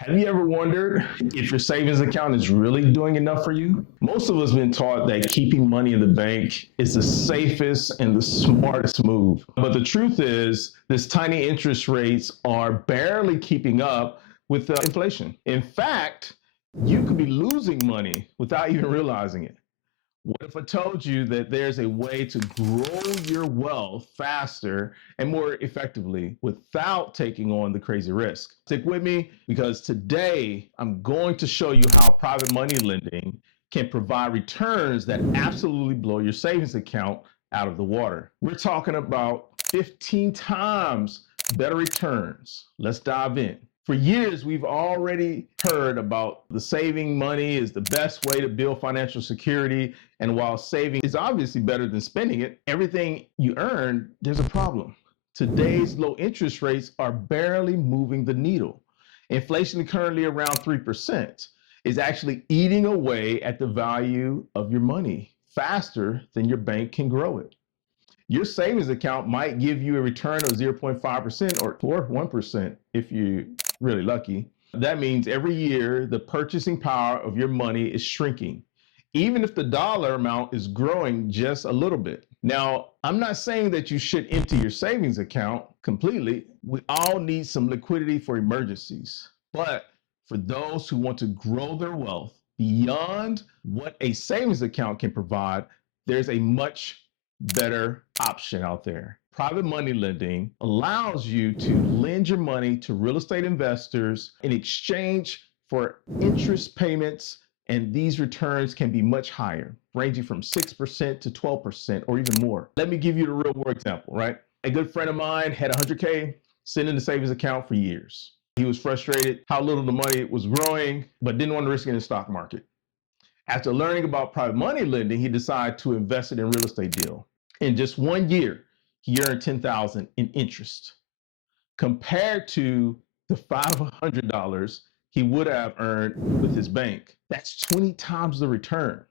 Have you ever wondered if your savings account is really doing enough for you? Most of us have been taught that keeping money in the bank is the safest and the smartest move. But the truth is, this tiny interest rates are barely keeping up with inflation. In fact, you could be losing money without even realizing it. What if I told you that there's a way to grow your wealth faster and more effectively without taking on the crazy risk? Stick with me because today I'm going to show you how private money lending can provide returns that absolutely blow your savings account out of the water. We're talking about 15 times better returns. Let's dive in. For years, we've already heard about the saving money is the best way to build financial security. And while saving is obviously better than spending it, everything you earn, there's a problem. Today's low interest rates are barely moving the needle. Inflation currently around 3% is actually eating away at the value of your money faster than your bank can grow it. Your savings account might give you a return of 0.5% or 1% if you're really lucky. That means every year the purchasing power of your money is shrinking, even if the dollar amount is growing just a little bit. Now, I'm not saying that you should empty your savings account completely. We all need some liquidity for emergencies. But for those who want to grow their wealth beyond what a savings account can provide, there's a much better option out there. Private money lending allows you to lend your money to real estate investors in exchange for interest payments, and these returns can be much higher, ranging from 6% to 12% or even more. Let me give you the real world example, right? A good friend of mine had 100K sitting in the savings account for years. He was frustrated how little the money was growing, but didn't want to risk it in the stock market. After learning about private money lending, he decided to invest it in a real estate deal. In just 1 year, he earned $10,000 in interest, compared to the $500 he would have earned with his bank. That's 20 times the return.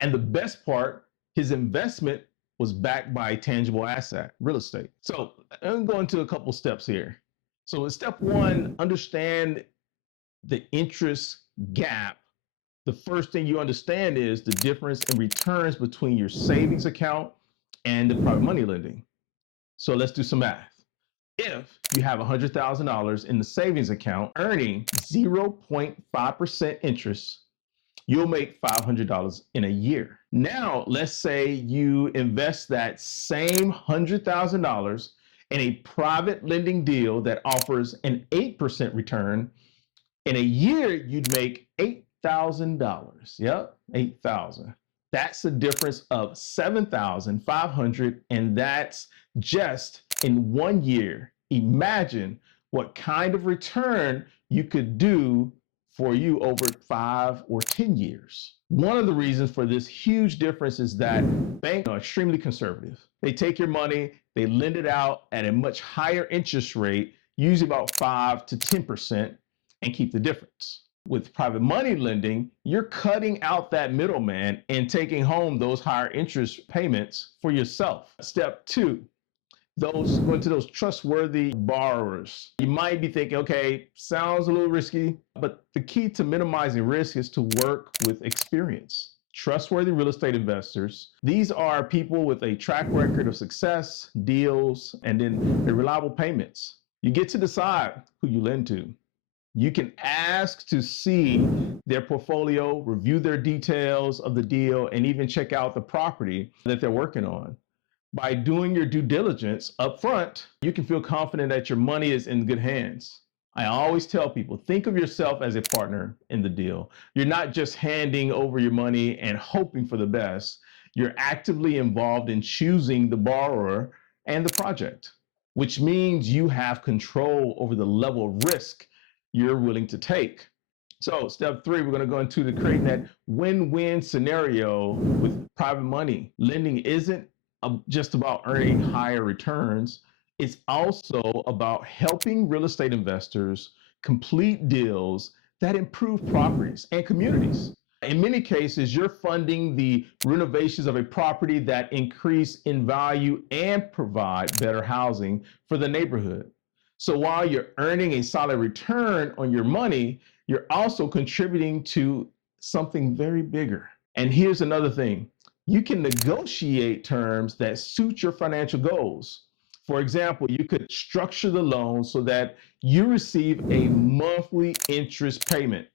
And the best part, his investment was backed by a tangible asset, real estate. So I'm going to a couple steps here. So in step one, understand the interest gap. The first thing you understand is the difference in returns between your savings account and the private money lending. So let's do some math. If you have $100,000 in the savings account earning 0.5% interest, you'll make $500 in a year. Now, let's say you invest that same $100,000 in a private lending deal that offers an 8% return. In a year, you'd make $8,000. Yep, 8,000. That's a difference of 7,500, and that's just in 1 year. Imagine what kind of return you could do for you over 5 or 10 years. One of the reasons for this huge difference is that banks are extremely conservative. They take your money, they lend it out at a much higher interest rate, usually about 5 to 10%, and keep the difference. With private money lending, you're cutting out that middleman and taking home those higher interest payments for yourself. Step two, going to those trustworthy borrowers. You might be thinking, okay, sounds a little risky, but the key to minimizing risk is to work with experience. Trustworthy real estate investors. These are people with a track record of success, deals, and then the reliable payments. You get to decide who you lend to. You can ask to see their portfolio, review their details of the deal, and even check out the property that they're working on. By doing your due diligence up front, you can feel confident that your money is in good hands. I always tell people, think of yourself as a partner in the deal. You're not just handing over your money and hoping for the best. You're actively involved in choosing the borrower and the project, which means you have control over the level of risk you're willing to take. So step three, we're going to go into creating that win-win scenario with private money. Lending isn't just about earning higher returns. It's also about helping real estate investors complete deals that improve properties and communities. In many cases, you're funding the renovations of a property that increase in value and provide better housing for the neighborhood. So while you're earning a solid return on your money, you're also contributing to something very bigger. And here's another thing. You can negotiate terms that suit your financial goals. For example, you could structure the loan so that you receive a monthly interest payment,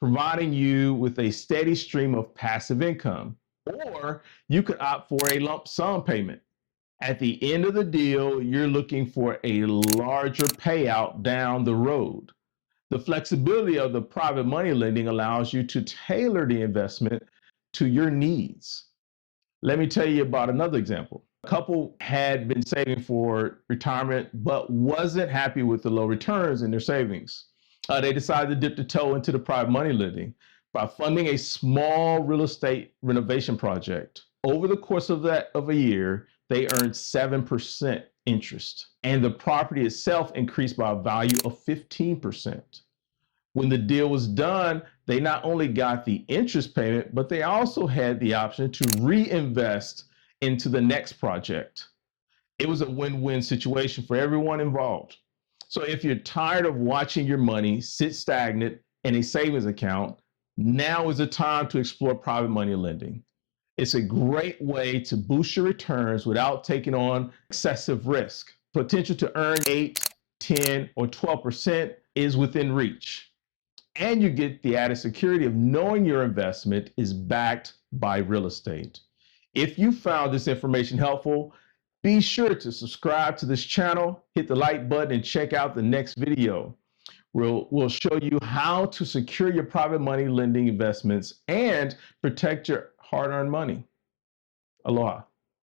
providing you with a steady stream of passive income. Or you could opt for a lump sum payment. At the end of the deal, you're looking for a larger payout down the road. The flexibility of the private money lending allows you to tailor the investment to your needs. Let me tell you about another example. A couple had been saving for retirement, but wasn't happy with the low returns in their savings. They decided to dip the toe into the private money lending by funding a small real estate renovation project. Over the course of a year, they earned 7% interest, and the property itself increased by a value of 15%. When the deal was done, they not only got the interest payment, but they also had the option to reinvest into the next project. It was a win-win situation for everyone involved. So if you're tired of watching your money sit stagnant in a savings account, now is the time to explore private money lending. It's a great way to boost your returns without taking on excessive risk. Potential to earn 8, 10, or 12% is within reach. And you get the added security of knowing your investment is backed by real estate. If you found this information helpful, be sure to subscribe to this channel, hit the like button, and check out the next video. We'll show you how to secure your private money lending investments and protect your hard-earned money. Aloha.